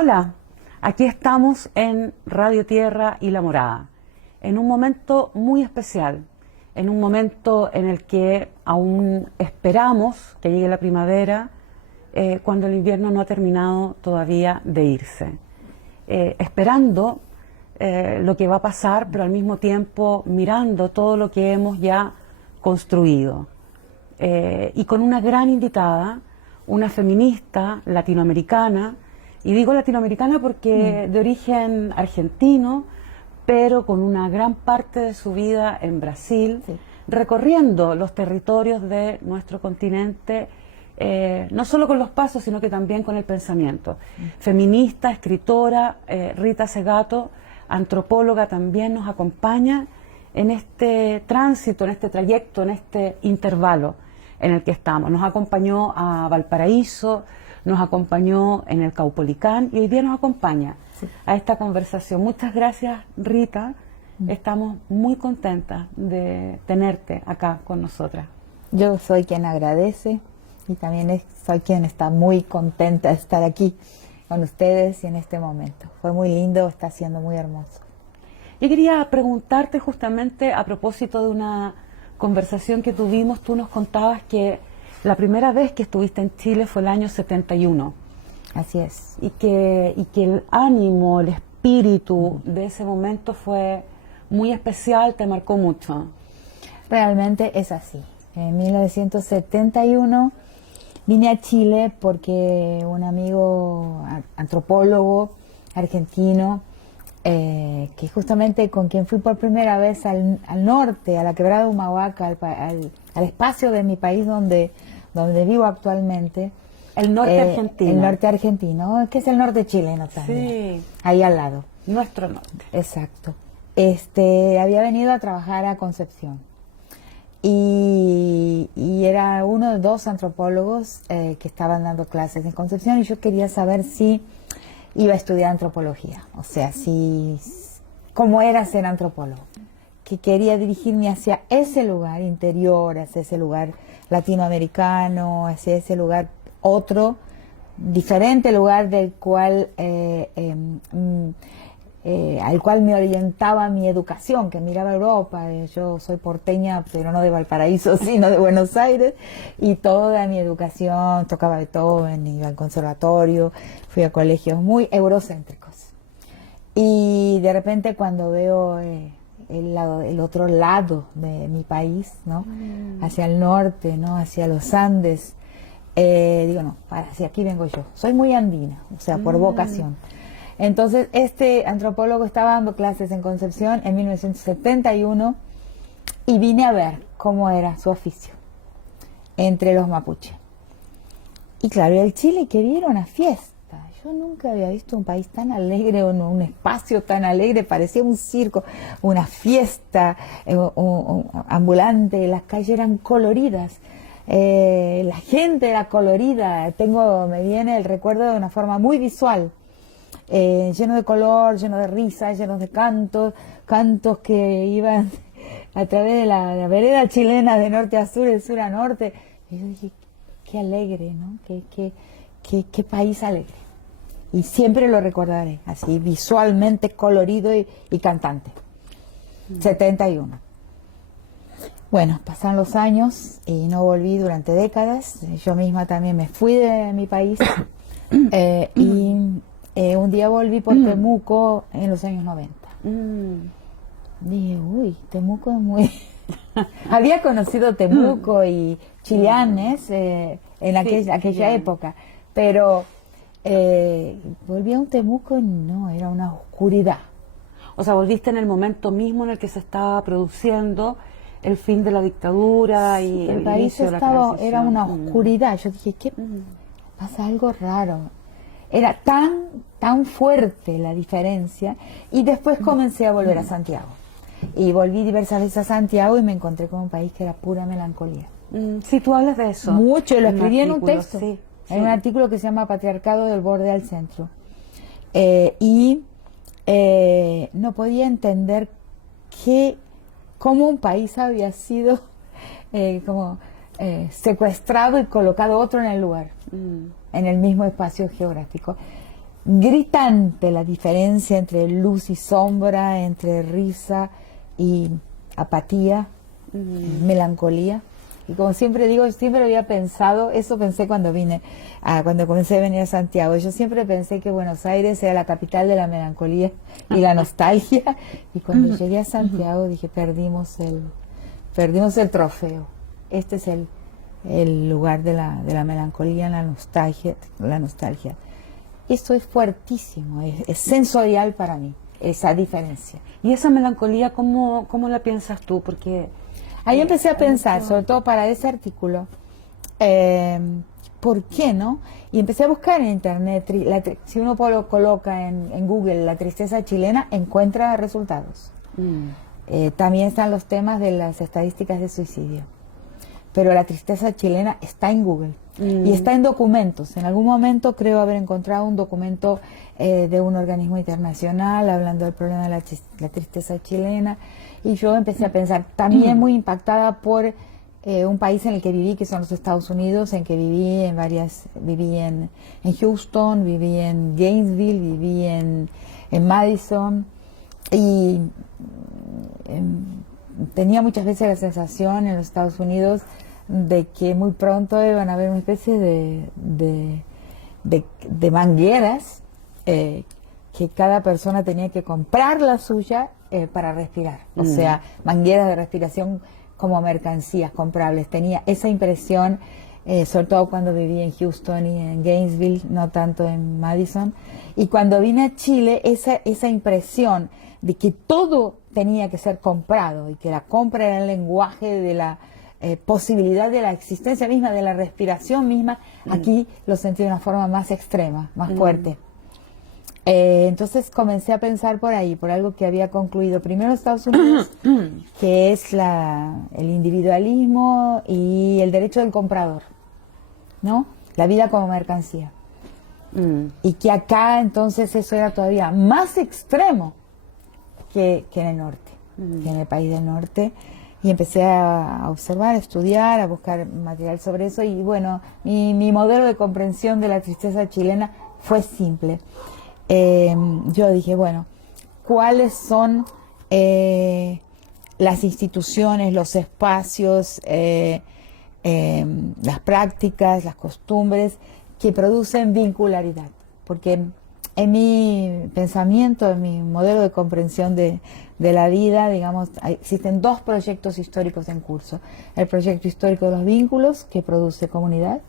Hola, aquí estamos en Radio Tierra y La Morada, en un momento muy especial, en un momento en el que aún esperamos que llegue la primavera, cuando el invierno no ha terminado todavía de irse. Esperando lo que va a pasar, pero al mismo tiempo mirando todo lo que hemos ya construido. Y con una gran invitada, una feminista latinoamericana, y digo latinoamericana porque de origen argentino, pero con una gran parte de su vida en Brasil, sí, recorriendo los territorios de nuestro continente, no solo con los pasos, sino que también con el pensamiento. Feminista, escritora, Rita Segato, antropóloga, también nos acompaña en este tránsito, en este trayecto, en este intervalo en el que estamos. Nos acompañó a Valparaíso, nos acompañó en el Caupolicán y hoy día nos acompaña a esta conversación. Muchas gracias, Rita. Estamos muy contentas de tenerte acá con nosotras. Yo soy quien agradece y también soy quien está muy contenta de estar aquí con ustedes y en este momento. Fue muy lindo, está siendo muy hermoso. Yo quería preguntarte justamente a propósito de una conversación que tuvimos. Tú nos contabas que la primera vez que estuviste en Chile fue el año 71. Así es. Y que el ánimo, el espíritu de ese momento fue muy especial, te marcó mucho. Realmente es así. En 1971 vine a Chile porque un amigo antropólogo argentino, que justamente con quien fui por primera vez al norte, a la quebrada de Humahuaca, al espacio de mi país donde vivo actualmente. El norte argentino. El norte argentino, que es el norte chileno también. Sí. Ahí al lado. Nuestro norte. Exacto. Había venido a trabajar a Concepción. Y era uno de dos antropólogos que estaban dando clases en Concepción y yo quería saber si iba a estudiar antropología, o sea, cómo era ser antropólogo, que quería dirigirme hacia ese lugar interior, hacia ese lugar latinoamericano, hacia ese lugar otro, diferente lugar del cual al cual me orientaba mi educación, que miraba Europa. Yo soy porteña, pero no de Valparaíso, sino de Buenos Aires, y toda mi educación, tocaba Beethoven, iba al conservatorio, fui a colegios muy eurocéntricos. Y de repente cuando veo el otro lado de mi país, ¿no? Hacia el norte, ¿no? Hacia los Andes, digo, no, hacia aquí vengo yo. Soy muy andina, o sea, por vocación. Entonces, este antropólogo estaba dando clases en Concepción en 1971 y vine a ver cómo era su oficio entre los mapuches. Y claro, el Chile quería ir a una fiesta. Yo nunca había visto un país tan alegre, un espacio tan alegre, parecía un circo, una fiesta ambulante, las calles eran coloridas. La gente era colorida, me viene el recuerdo de una forma muy visual. Lleno de color, lleno de risa, llenos de cantos que iban a través de la vereda chilena de norte a sur, de sur a norte. Y yo dije, qué alegre, ¿no? Qué país alegre. Y siempre lo recordaré, así visualmente colorido y cantante. 71. Bueno, pasaron los años y no volví durante décadas. Yo misma también me fui de mi país un día volví por Temuco en los años 90. Dije, uy, Temuco es muy... Había conocido Temuco y Chileanes en aquella época, pero volví a un Temuco y no, era una oscuridad. O sea, volviste en el momento mismo en el que se estaba produciendo el fin de la dictadura y el país inicio de la transición. Era una oscuridad. Yo dije, ¿qué pasa? Algo raro. Era tan fuerte la diferencia, y después comencé a volver a Santiago. Y volví diversas veces a Santiago y me encontré con un país que era pura melancolía. Sí, tú hablas de eso. Mucho, lo escribí en un texto. Sí, en un artículo que se llama Patriarcado del borde al centro. No podía entender cómo un país había sido secuestrado y colocado otro en el lugar. En el mismo espacio geográfico. gritante la diferencia entre luz y sombra, entre risa y apatía, melancolía. Y como siempre digo, siempre había pensado, eso pensé cuando cuando comencé a venir a Santiago. Yo siempre pensé que Buenos Aires era la capital de la melancolía y la nostalgia. Y cuando llegué a Santiago dije, perdimos el trofeo. Este es el lugar de la melancolía, la nostalgia. Esto es fuertísimo, es sensorial para mí, esa diferencia. ¿Y esa melancolía cómo la piensas tú? Porque ahí empecé a pensar, sobre todo para ese artículo, ¿por qué no? Y empecé a buscar en internet, si uno coloca en Google la tristeza chilena, encuentra resultados. También están los temas de las estadísticas de suicidio. Pero la tristeza chilena está en Google y está en documentos. En algún momento creo haber encontrado un documento de un organismo internacional hablando del problema de la tristeza chilena, y yo empecé a pensar, también muy impactada por un país en el que viví, que son los Estados Unidos, en que viví en Houston, viví en Gainesville, viví en Madison, y tenía muchas veces la sensación en los Estados Unidos de que muy pronto iban a haber una especie de mangueras que cada persona tenía que comprar la suya para respirar. O sea, mangueras de respiración como mercancías comprables. Tenía esa impresión, sobre todo cuando viví en Houston y en Gainesville, no tanto en Madison. Y cuando vine a Chile, esa impresión de que todo tenía que ser comprado y que la compra era el lenguaje de la posibilidad de la existencia misma, de la respiración misma, aquí lo sentí de una forma más extrema, más fuerte. Entonces comencé a pensar por ahí, por algo que había concluido primero en Estados Unidos, que es el individualismo y el derecho del comprador, ¿no? La vida como mercancía. Y que acá entonces eso era todavía más extremo que en el norte, que en el país del norte. Y empecé a observar, a estudiar, a buscar material sobre eso. Y bueno, mi modelo de comprensión de la tristeza chilena fue simple. Yo dije, bueno, ¿cuáles son las instituciones, los espacios, las prácticas, las costumbres que producen vincularidad? Porque en mi pensamiento, en mi modelo de comprensión de la vida, digamos, existen dos proyectos históricos en curso. El proyecto histórico de los vínculos, que produce comunidad,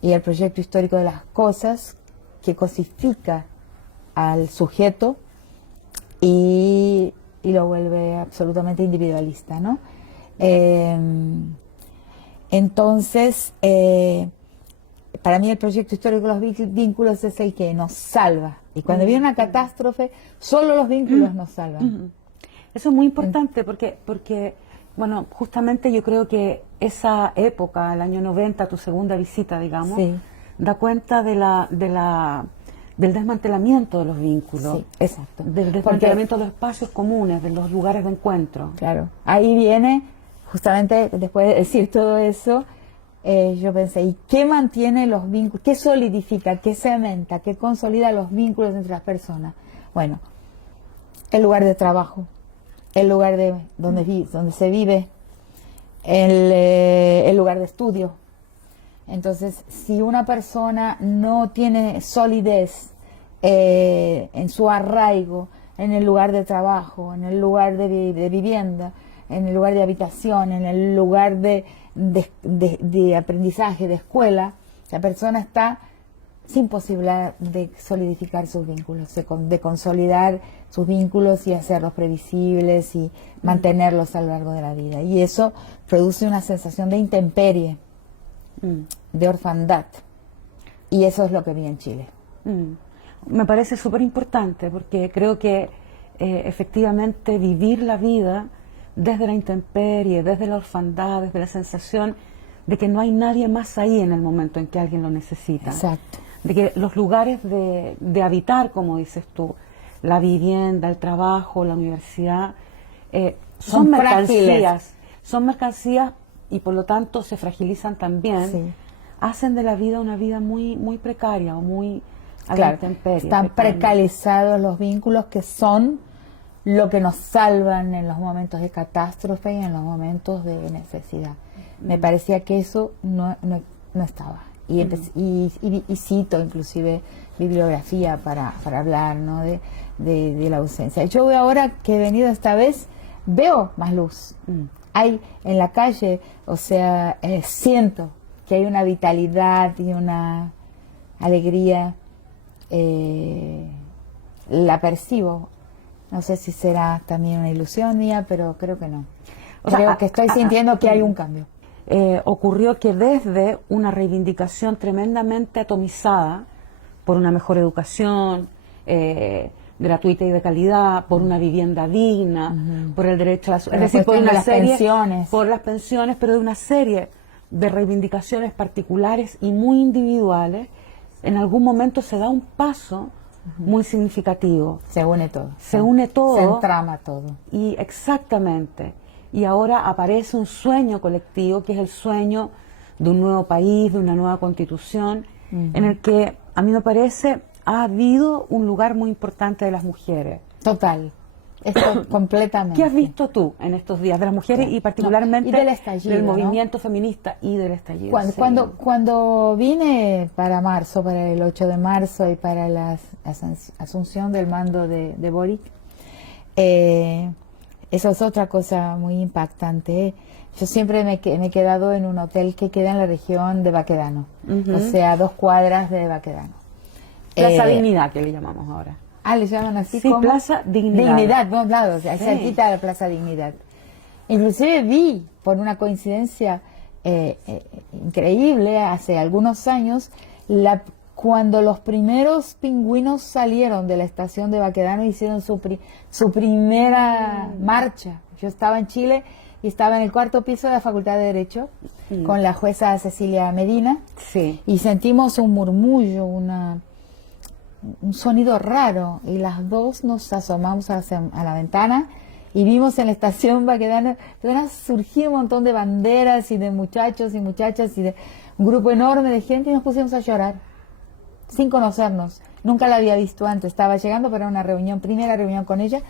y el proyecto histórico de las cosas, que cosifica al sujeto y lo vuelve absolutamente individualista, ¿no? Entonces, para mí el proyecto histórico de los vínculos es el que nos salva. Y cuando viene una catástrofe, solo los vínculos nos salvan. Eso es muy importante porque, bueno, justamente yo creo que esa época, el año 90, tu segunda visita, digamos, Sí. da cuenta del desmantelamiento de los vínculos. Sí, exacto. Del desmantelamiento de los espacios comunes, de los lugares de encuentro. Claro. Ahí viene, justamente después de decir todo eso, yo pensé, ¿y qué mantiene los vínculos? ¿Qué solidifica, qué cementa, qué consolida los vínculos entre las personas? Bueno, el lugar de trabajo, el lugar de donde se vive, el lugar de estudio. Entonces, si una persona no tiene solidez en su arraigo, en el lugar de trabajo, en el lugar de vivienda, en el lugar de habitación, en el lugar de aprendizaje, de escuela, la persona está sin posibilidad de solidificar sus vínculos, de consolidar sus vínculos y hacerlos previsibles y mantenerlos a lo largo de la vida. Y eso produce una sensación de intemperie, de orfandad. Y eso es lo que vi en Chile. Me parece súper importante porque creo que efectivamente vivir la vida desde la intemperie, desde la orfandad, desde la sensación de que no hay nadie más ahí en el momento en que alguien lo necesita. Exacto. De que los lugares de habitar, como dices tú, la vivienda, el trabajo, la universidad, son mercancías. Son mercancías y por lo tanto se fragilizan también. Sí. Hacen de la vida una vida muy, muy precaria o muy a la Claro, intemperie. están precarizados los vínculos que son lo que nos salvan en los momentos de catástrofe y en los momentos de necesidad. Me parecía que eso no estaba. Y cito inclusive bibliografía para hablar, ¿no?, de la ausencia. Yo veo ahora que he venido esta vez, veo más luz. Hay en la calle, o sea, siento que hay una vitalidad y una alegría, la percibo. No sé si será también una ilusión mía, pero creo que no. Creo que estoy sintiendo que hay un cambio. Ocurrió que desde una reivindicación tremendamente atomizada por una mejor educación, gratuita y de calidad, por una vivienda digna, por el derecho a la... Es decir, por una serie, pensiones. Por las pensiones, pero de una serie de reivindicaciones particulares y muy individuales, en algún momento se da un paso muy significativo. Se une todo. Se une todo. Se entrama todo. Y exactamente. Y ahora aparece un sueño colectivo, que es el sueño de un nuevo país, de una nueva constitución, en el que, a mí me parece, ha habido un lugar muy importante de las mujeres. Total. Esto completamente. ¿Qué has visto tú en estos días de las mujeres y particularmente y del estallido, del movimiento feminista y del estallido? Cuando vine para marzo, para el 8 de marzo y para la asunción del mando de Boric, eso es otra cosa muy impactante. Yo siempre me he quedado en un hotel que queda en la región de Baquedano, o sea, 2 cuadras de Baquedano. Plaza Dignidad, que le llamamos ahora. Le llaman así. Sí, como Plaza Dignidad. Dignidad, no, claro, o sea, Sí. cerquita de la Plaza Dignidad. Inclusive vi, por una coincidencia increíble, hace algunos años, cuando los primeros pingüinos salieron de la estación de Baquedano, hicieron su primera marcha. Yo estaba en Chile y estaba en el 4º piso de la Facultad de Derecho con la jueza Cecilia Medina, y sentimos un murmullo, un sonido raro, y las dos nos asomamos a la ventana y vimos en la estación Baquedano surgir un montón de banderas y de muchachos y muchachas y de un grupo enorme de gente, y nos pusimos a llorar sin conocernos. Nunca la había visto antes, estaba llegando para una primera reunión con ella,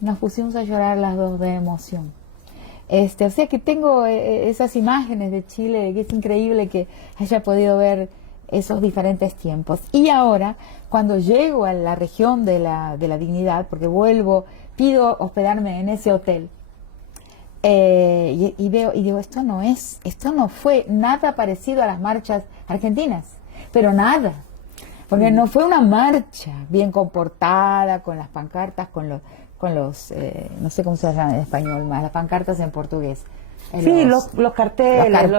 nos pusimos a llorar las dos de emoción. O sea que tengo esas imágenes de Chile, que es increíble que haya podido ver esos diferentes tiempos. Y ahora, cuando llego a la región de la Dignidad, porque pido hospedarme en ese hotel, y veo y digo, esto no fue nada parecido a las marchas argentinas, pero nada, porque no fue una marcha bien comportada, con las pancartas, con los no sé cómo se llama en español más, las pancartas en portugués. Sí, los carteles,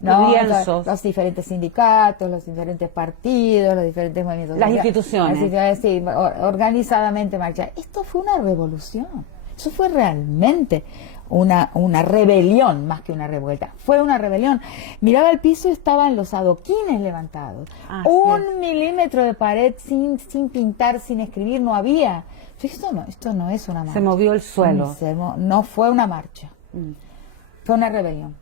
los lienzos. Los diferentes sindicatos, los diferentes partidos, los diferentes movimientos. Las instituciones. Sí, organizadamente marchar. Esto fue una revolución. Eso fue realmente una rebelión, más que una revuelta. Fue una rebelión. Miraba el piso y estaban los adoquines levantados. Un milímetro de pared sin pintar, sin escribir, no había. Esto no es una marcha. Se movió el suelo. No fue una marcha. Fue una rebelión.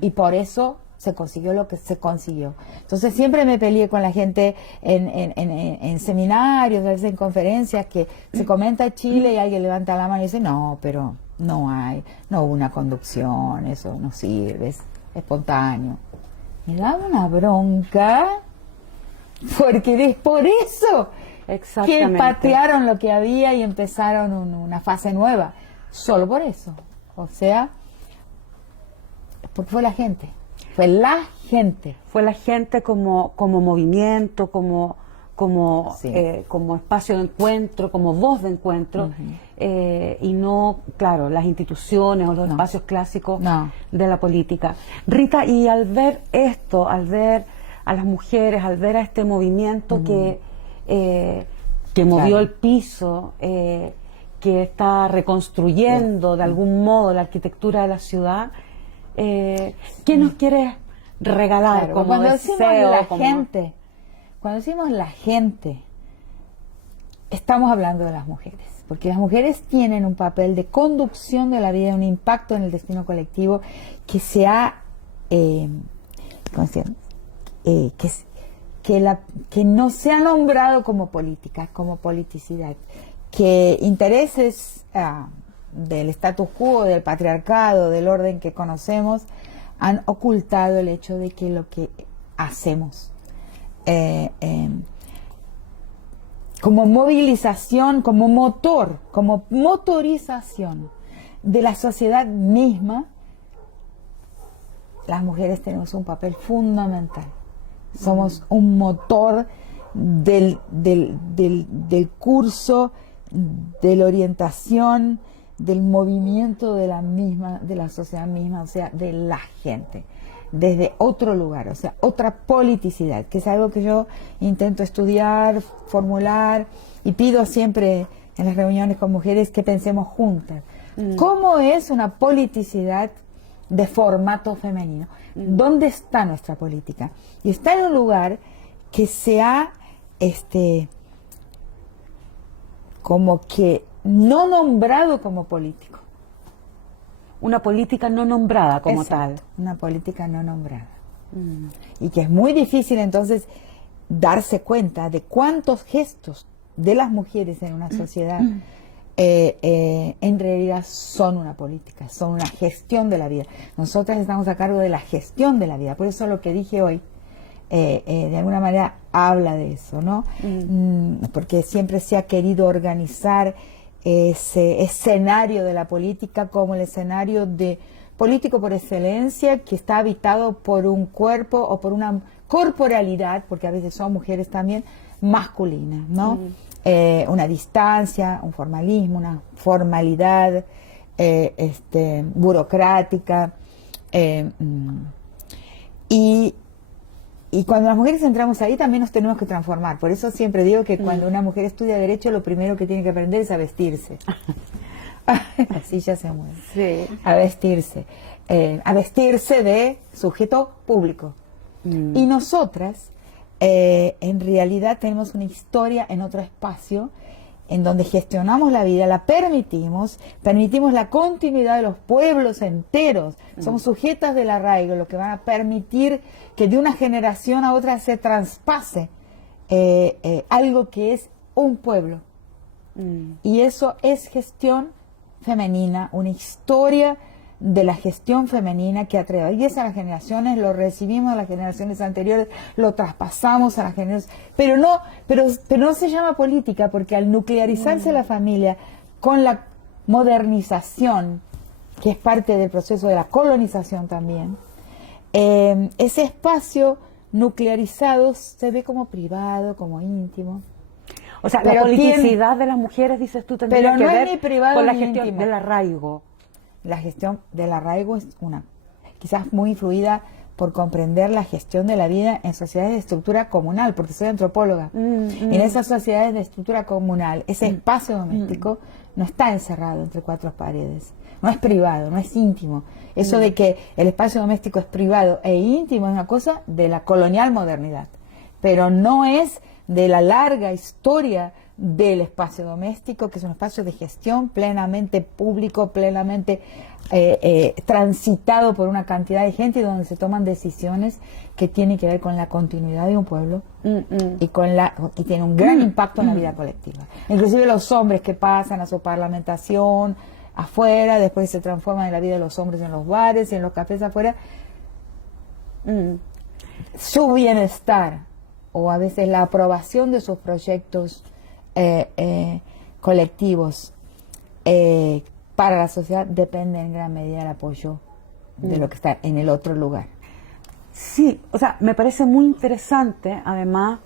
Y por eso se consiguió lo que se consiguió. Entonces siempre me peleé con la gente en seminarios, a veces en conferencias, que se comenta Chile y alguien levanta la mano y dice, no, pero no hubo una conducción, eso no sirve, es espontáneo. Me daba una bronca, porque es por eso que patearon lo que había y empezaron una fase nueva. Solo por eso. O sea, porque fue la gente. Fue la gente. Fue la gente como movimiento, como espacio de encuentro, como voz de encuentro, y no, claro, las instituciones o los espacios clásicos de la política. Rita, y al ver esto, al ver a las mujeres, al ver a este movimiento que movió el piso, que está reconstruyendo de algún modo la arquitectura de la ciudad, ¿qué nos quieres regalar como cuando deseo? Cuando decimos la gente, estamos hablando de las mujeres, porque las mujeres tienen un papel de conducción de la vida, un impacto en el destino colectivo que se ha que que no se ha nombrado como política, como politicidad, que intereses del status quo, del patriarcado, del orden que conocemos, han ocultado el hecho de que lo que hacemos como movilización, como motor, como motorización de la sociedad misma, las mujeres tenemos un papel fundamental. Somos un motor del curso, de la orientación, del movimiento de la sociedad misma, o sea, de la gente, desde otro lugar, o sea, otra politicidad, que es algo que yo intento estudiar, formular, y pido siempre en las reuniones con mujeres que pensemos juntas. ¿Cómo es una politicidad de formato femenino? ¿Dónde está nuestra política? Y está en un lugar que se ha como que no nombrado como político. Una política no nombrada como Exacto, tal. una política no nombrada. Y que es muy difícil entonces darse cuenta de cuántos gestos de las mujeres en una sociedad en realidad son una política, son una gestión de la vida. Nosotras estamos a cargo de la gestión de la vida, por eso lo que dije hoy de alguna manera habla de eso, ¿no? Porque siempre se ha querido organizar ese escenario de la política como el escenario de político por excelencia, que está habitado por un cuerpo o por una corporalidad, porque a veces son mujeres también, masculinas, ¿no? Una distancia, un formalismo, una formalidad burocrática. Y cuando las mujeres entramos ahí también nos tenemos que transformar. Por eso siempre digo que cuando una mujer estudia Derecho, lo primero que tiene que aprender es a vestirse. Así ya se mueve. Sí. A vestirse. A vestirse de sujeto público. Y nosotras, en realidad, tenemos una historia en otro espacio en donde gestionamos la vida, la permitimos la continuidad de los pueblos enteros. Somos sujetas del arraigo, lo que van a permitir que de una generación a otra se traspase algo que es un pueblo. Y eso es gestión femenina, una historia de la gestión femenina que atraviesa las generaciones, lo recibimos a las generaciones anteriores, lo traspasamos a las generaciones, pero no se llama política, porque al nuclearizarse la familia con la modernización, que es parte del proceso de la colonización también, ese espacio nuclearizado se ve como privado, como íntimo. O sea, la politicidad de las mujeres, dices tú, tendría que ver con la gestión del arraigo. La gestión del arraigo es quizás muy influida por comprender la gestión de la vida en sociedades de estructura comunal, porque soy antropóloga. En esas sociedades de estructura comunal, ese espacio doméstico no está encerrado entre cuatro paredes, no es privado, no es íntimo. Eso de que el espacio doméstico es privado e íntimo es una cosa de la colonial modernidad, pero no es de la larga historia del espacio doméstico, que es un espacio de gestión plenamente público, plenamente transitado por una cantidad de gente, y donde se toman decisiones que tienen que ver con la continuidad de un pueblo y tiene un gran impacto en la vida colectiva. Inclusive los hombres que pasan a su parlamentación afuera, después se transforman en la vida de los hombres en los bares y en los cafés afuera, su bienestar o a veces la aprobación de sus proyectos colectivos para la sociedad depende en gran medida del apoyo de lo que está en el otro lugar. Sí, o sea, me parece muy interesante además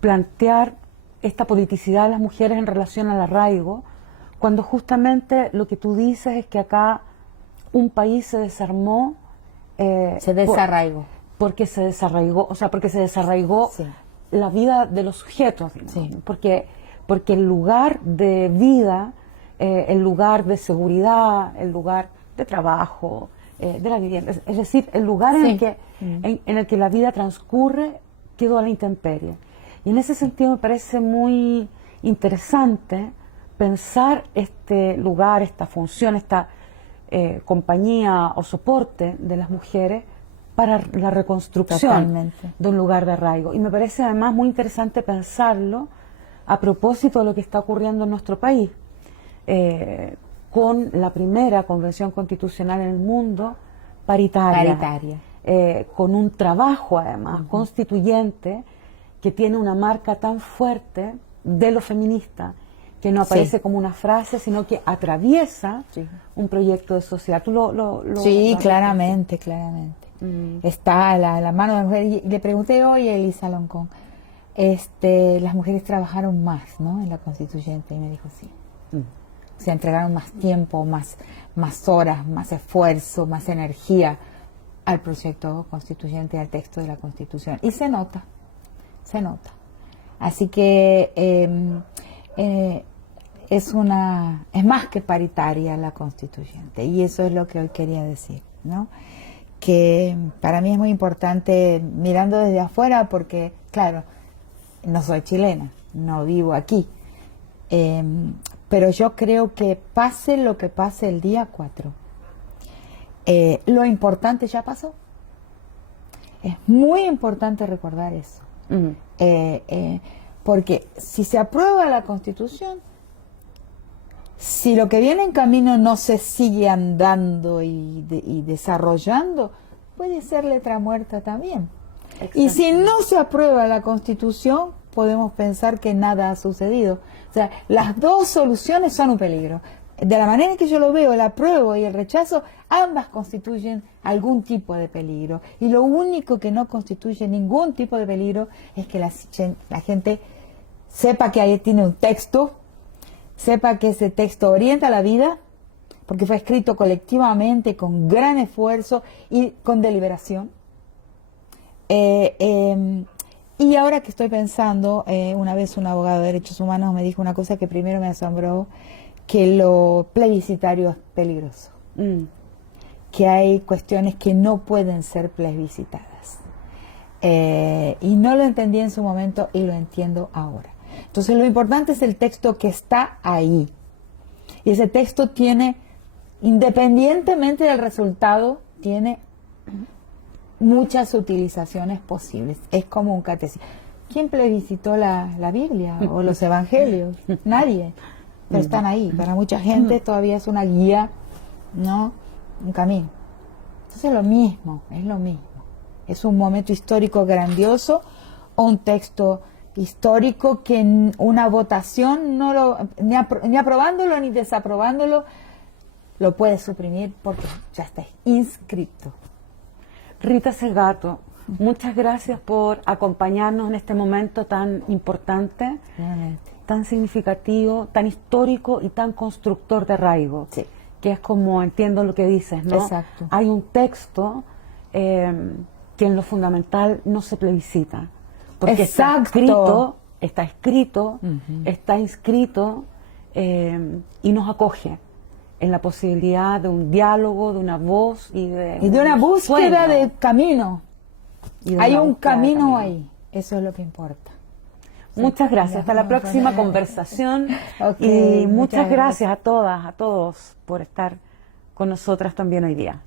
plantear esta politicidad de las mujeres en relación al arraigo, cuando justamente lo que tú dices es que acá un país se desarmó, se desarraigó. Porque se desarraigó, o sea, porque se desarraigó Sí. la vida de los sujetos, digamos, Sí. porque el lugar de vida, el lugar de seguridad, el lugar de trabajo, de la vivienda, es decir, el lugar en, Sí. el que, en el que la vida transcurre quedó a la intemperie. Y en ese sentido me parece muy interesante pensar este lugar, esta función, esta compañía o soporte de las mujeres para la reconstrucción Totalmente. de un lugar de arraigo. Y me parece además muy interesante pensarlo a propósito de lo que está ocurriendo en nuestro país, con la primera convención constitucional en el mundo paritaria. Con un trabajo además constituyente que tiene una marca tan fuerte de lo feminista, que no aparece como una frase, sino que atraviesa un proyecto de sociedad. ¿Tú Sí, lo claramente. Está la mano de la mujer. Y le pregunté hoy a Elisa Loncón, las mujeres trabajaron más, ¿no?, en la constituyente, y me dijo sí. Se entregaron más tiempo, más horas, más esfuerzo, más energía al proyecto constituyente, al texto de la Constitución. Y se nota. Así que es más que paritaria la constituyente, y eso es lo que hoy quería decir, ¿no? Que para mí es muy importante, mirando desde afuera, porque claro, no soy chilena, no vivo aquí, pero yo creo que pase lo que pase el día 4, lo importante ya pasó. Es muy importante recordar eso. Porque si se aprueba la Constitución, si lo que viene en camino no se sigue andando y desarrollando, puede ser letra muerta también. Y si no se aprueba la Constitución, podemos pensar que nada ha sucedido. O sea, las dos soluciones son un peligro. De la manera en que yo lo veo, el apruebo y el rechazo, ambas constituyen algún tipo de peligro. Y lo único que no constituye ningún tipo de peligro es que la gente sepa que ahí tiene un texto, sepa que ese texto orienta la vida, porque fue escrito colectivamente, con gran esfuerzo y con deliberación. Y ahora que estoy pensando, una vez un abogado de derechos humanos me dijo una cosa que primero me asombró, que lo plebiscitario es peligroso, que hay cuestiones que no pueden ser plebiscitadas. Y no lo entendí en su momento y lo entiendo ahora. Entonces lo importante es el texto que está ahí. Y ese texto tiene, independientemente del resultado, tiene muchas utilizaciones posibles. Es como un catecismo. ¿Quién plebiscitó la Biblia o los evangelios? Nadie. Pero están ahí. Para mucha gente todavía es una guía, ¿no? Un camino. Entonces es lo mismo. Es un momento histórico grandioso, un texto histórico que una votación ni aprobándolo ni desaprobándolo lo puede suprimir, porque ya está inscrito. Rita Segato, muchas gracias por acompañarnos en este momento tan importante, tan significativo, tan histórico y tan constructor de arraigo, que es como entiendo lo que dices, ¿no? Exacto. Hay un texto que en lo fundamental no se plebiscita, porque está escrito, está inscrito y nos acoge en la posibilidad de un diálogo, de una voz y de una búsqueda de camino. Hay un camino ahí, eso es lo que importa. Muchas gracias, hasta la próxima conversación. Y muchas gracias a todas, a todos por estar con nosotras también hoy día.